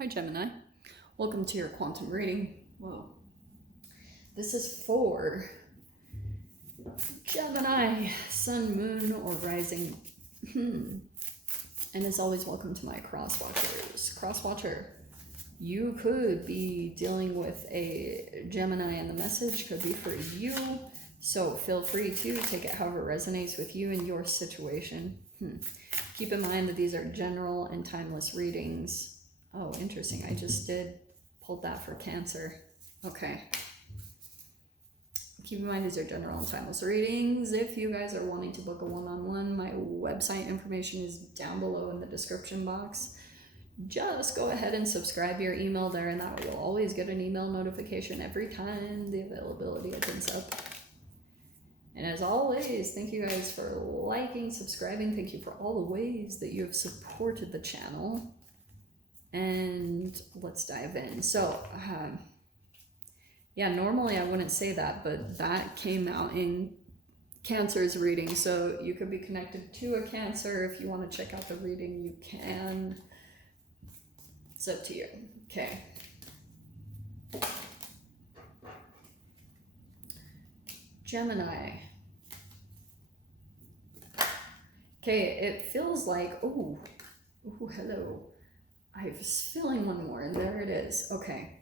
Hi Gemini, welcome to your quantum reading. Whoa. This is for Gemini, sun, moon, or rising. And as always, welcome to my crosswatchers. Crosswatcher, you could be dealing with a Gemini and the message could be for you. So feel free to take it however resonates with you and your situation. Keep in mind that these are general and timeless readings. Oh, interesting. I just pulled that for Cancer. Okay. Keep in mind these are general and timeless readings. If you guys are wanting to book a one-on-one, my website information is down below in the description box. Just go ahead and subscribe your email there, and that way you'll always get an email notification every time the availability opens up. And as always, thank you guys for liking, subscribing. Thank you for all the ways that you have supported the channel. And let's dive in. So, yeah, normally I wouldn't say that, but that came out in Cancer's reading. So you could be connected to a Cancer. If you want to check out the reading, you can. It's up to you. Okay. Gemini. Okay, it feels like, ooh, hello. I was feeling one more, and there it is. Okay.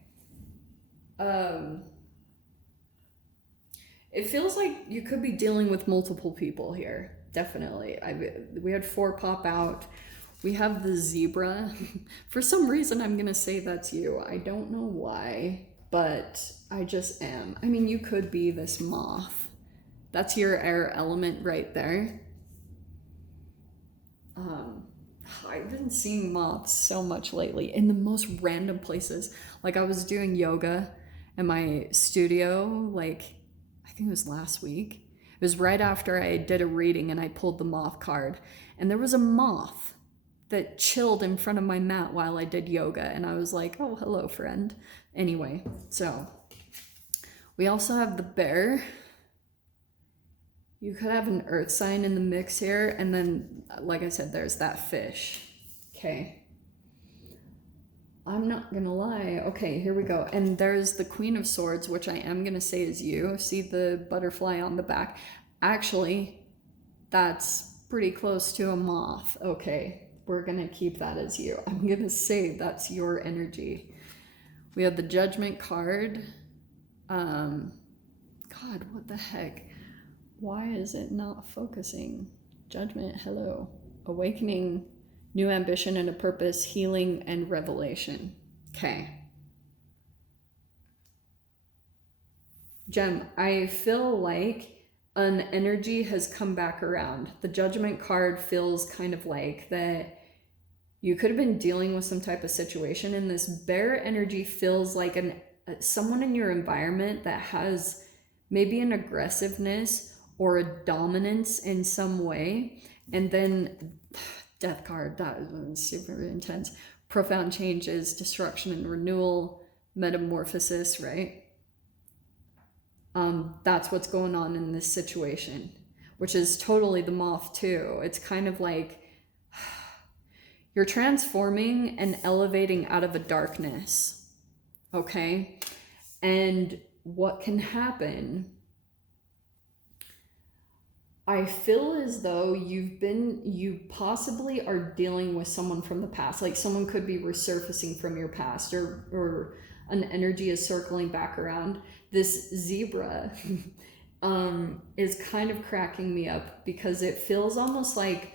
It feels like you could be dealing with multiple people here. Definitely. We had 4 pop out. We have the zebra. For some reason, I'm going to say that's you. I don't know why, but I just am. I mean, you could be this moth. That's your air element right there. I've been seeing moths so much lately in the most random places. Like I was doing yoga in my studio, like I think it was last week. It was right after I did a reading and I pulled the moth card. And there was a moth that chilled in front of my mat while I did yoga. And I was like, oh, hello, friend. Anyway, so we also have the bear. You could have an earth sign in the mix here, and then, like I said, there's that fish. Okay. I'm not gonna lie. Okay, here we go. And there's the Queen of Swords, which I am gonna say is you. See the butterfly on the back? Actually, that's pretty close to a moth. Okay, we're gonna keep that as you. I'm gonna say that's your energy. We have the Judgment card. God, what the heck? Why is it not focusing? Judgment, hello. Awakening, new ambition and a purpose, healing, and revelation. Okay. Gem, I feel like an energy has come back around. The Judgment card feels kind of like that you could have been dealing with some type of situation, and this bear energy feels like someone in your environment that has maybe an aggressiveness or a dominance in some way. And then Death card, that was super intense. Profound changes, destruction and renewal, metamorphosis, right? That's what's going on in this situation, which is totally the moth too. It's kind of like you're transforming and elevating out of a darkness, okay? And what can happen, I feel as though you possibly are dealing with someone from the past. Like someone could be resurfacing from your past, or an energy is circling back around. This zebra is kind of cracking me up because it feels almost like,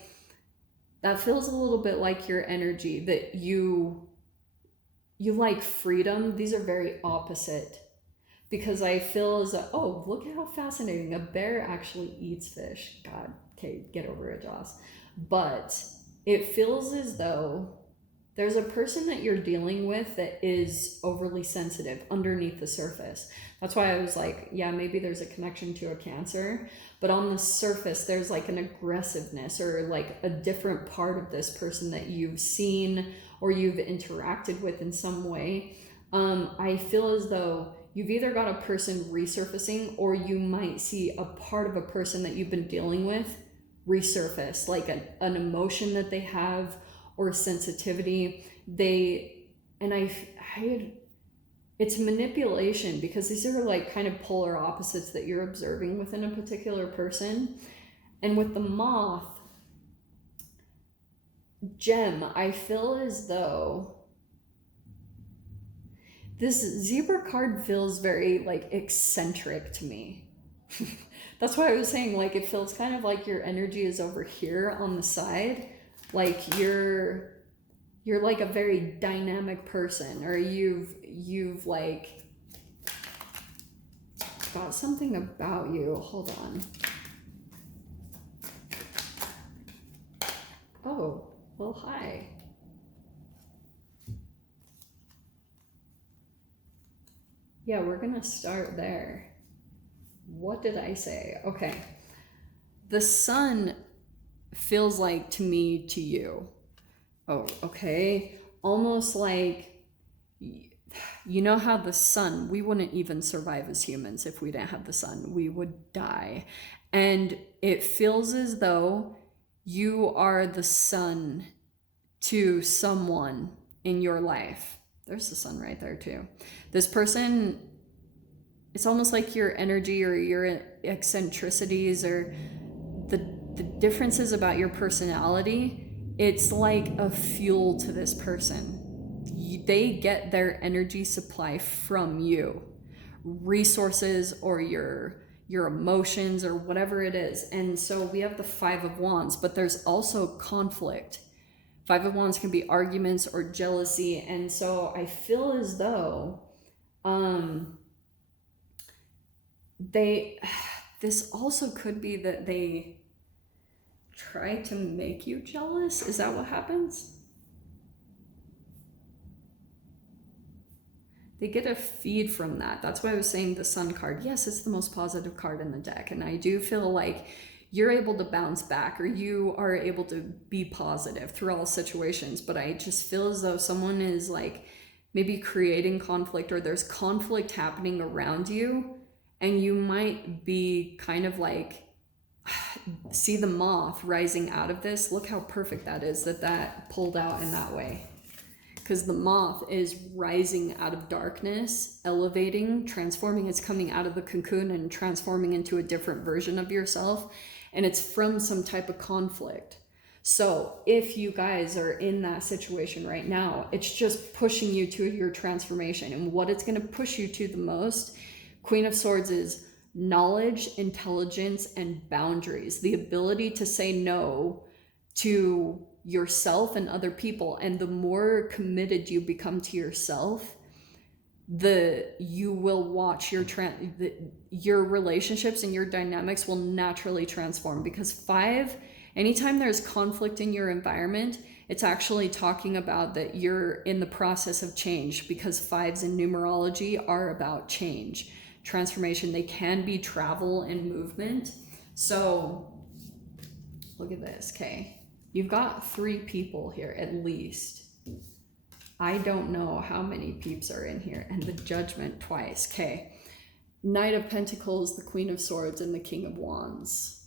that feels a little bit like your energy, that you like freedom. These are very opposite. Because I feel as though, oh, look at how fascinating. A bear actually eats fish. God, okay, get over it, Joss. But it feels as though there's a person that you're dealing with that is overly sensitive underneath the surface. That's why I was like, yeah, maybe there's a connection to a Cancer. But on the surface, there's like an aggressiveness or like a different part of this person that you've seen or you've interacted with in some way. I feel as though you've either got a person resurfacing, or you might see a part of a person that you've been dealing with resurface, like an emotion that they have or sensitivity. and it's manipulation, because these are like kind of polar opposites that you're observing within a particular person. And with the moth gem, I feel as though this zebra card feels very like eccentric to me. That's why I was saying, like, it feels kind of like your energy is over here on the side, like you're like a very dynamic person, or you've like got something about you. Hold on. Oh, well, hi. Yeah, we're gonna start there. What did I say? Okay. The sun feels like to me to you. Oh, okay. Almost like, you know how the sun, we wouldn't even survive as humans if we didn't have the sun. We would die. And it feels as though you are the sun to someone in your life. There's the sun right there too. This person, it's almost like your energy or your eccentricities or the differences about your personality, it's like a fuel to this person. They get their energy supply from you, resources or your emotions or whatever it is. And so we have the Five of Wands, but there's also conflict. Five of Wands can be arguments or jealousy. And so I feel as though this also could be that they try to make you jealous. Is that what happens? They get a feed from that. That's why I was saying the Sun card. Yes, it's the most positive card in the deck. And I do feel like you're able to bounce back, or you are able to be positive through all situations. But I just feel as though someone is like maybe creating conflict, or there's conflict happening around you. And you might be kind of like, see the moth rising out of this. Look how perfect that is, that pulled out in that way. Because the moth is rising out of darkness, elevating, transforming. It's coming out of the cocoon and transforming into a different version of yourself. And it's from some type of conflict. So if you guys are in that situation right now, it's just pushing you to your transformation. And what it's going to push you to the most, Queen of Swords, is knowledge, intelligence, and boundaries. The ability to say no to yourself and other people. And the more committed you become to yourself, you will watch your relationships and your dynamics will naturally transform. Because 5, anytime there's conflict in your environment, it's actually talking about that you're in the process of change, because 5s in numerology are about change, transformation. They can be travel and movement. So look at this. Okay, you've got 3 people here at least. I don't know how many peeps are in here. And the Judgment twice. Okay, Knight of Pentacles, the Queen of Swords, and the King of Wands.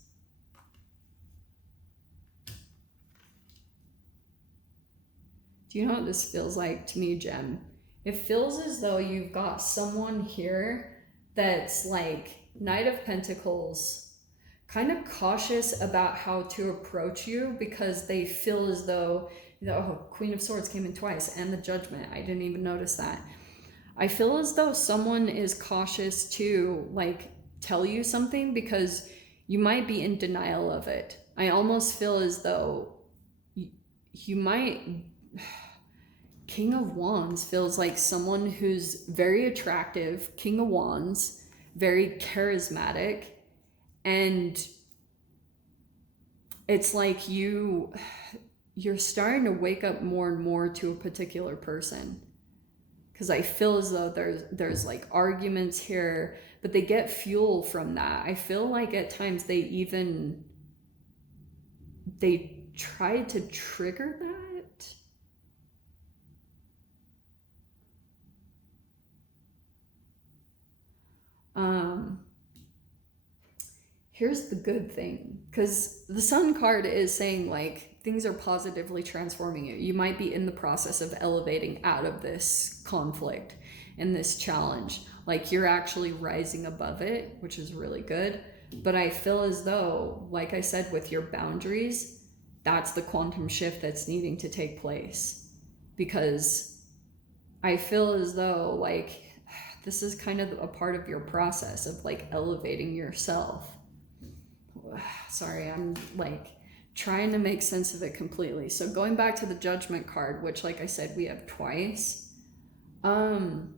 Do you know what this feels like to me, Gem? It feels as though you've got someone here that's like Knight of Pentacles, kind of cautious about how to approach you, because they feel as though, oh, Queen of Swords came in twice, and the Judgment. I didn't even notice that. I feel as though someone is cautious to like tell you something, because you might be in denial of it. I almost feel as though you might... King of Wands feels like someone who's very attractive. King of Wands, very charismatic. And it's like you're starting to wake up more and more to a particular person. Because I feel as though there's like arguments here, but they get fuel from that. I feel like at times they try to trigger that. Here's the good thing, because the Sun card is saying like things are positively transforming you. You might be in the process of elevating out of this conflict and this challenge. Like you're actually rising above it, which is really good. But I feel as though, like I said, with your boundaries, that's the quantum shift that's needing to take place. Because I feel as though like this is kind of a part of your process of like elevating yourself. Sorry, I'm like trying to make sense of it completely. So going back to the Judgment card, which like I said, we have twice. You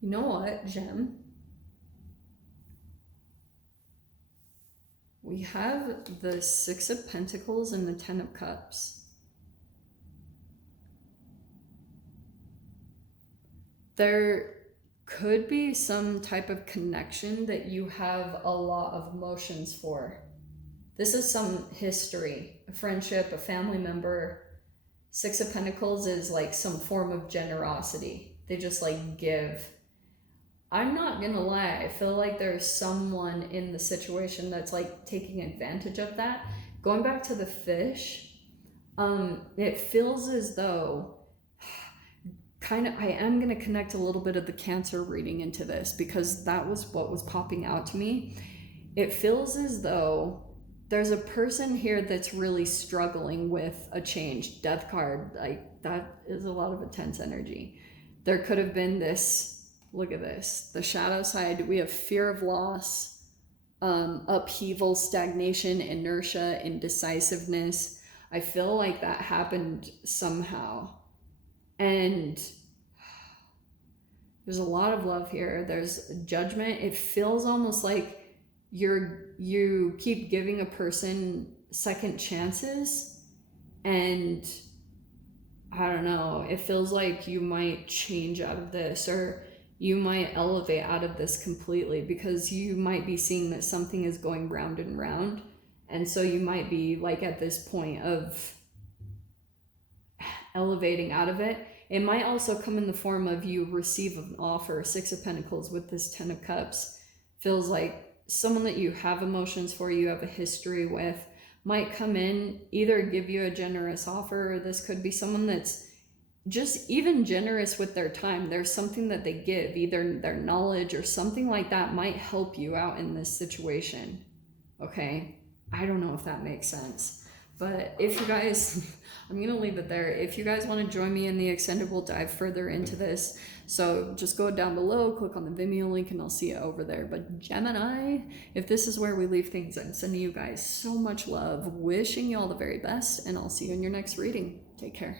know what, Gem? We have the Six of Pentacles and the Ten of Cups. There could be some type of connection that you have a lot of emotions for. This is some history, a friendship, a family member. Six of Pentacles is like some form of generosity. They just like give. I'm not gonna lie, I feel like there's someone in the situation that's like taking advantage of that. Going back to the fish, it feels as though I am going to connect a little bit of the Cancer reading into this because that was what was popping out to me. It feels as though there's a person here that's really struggling with a change. Death card, like that is a lot of intense energy. There could have been this, look at this, the shadow side, we have fear of loss, upheaval, stagnation, inertia, indecisiveness. I feel like that happened somehow. And there's a lot of love here. There's judgment. It feels almost like you keep giving a person second chances, and I don't know, it feels like you might change out of this, or you might elevate out of this completely, because you might be seeing that something is going round and round, and so you might be like at this point of elevating out of it. It might also come in the form of you receive an offer. Six of Pentacles with this Ten of Cups feels like someone that you have emotions for, you have a history with, might come in, either give you a generous offer, or this could be someone that's just even generous with their time. There's something that they give, either their knowledge or something like that might help you out in this situation. Okay? I don't know if that makes sense. But if you guys, I'm going to leave it there. If you guys want to join me in the extended, we'll dive further into this. So just go down below, click on the Vimeo link, and I'll see you over there. But Gemini, if this is where we leave things, I'm sending you guys so much love, wishing you all the very best, and I'll see you in your next reading. Take care.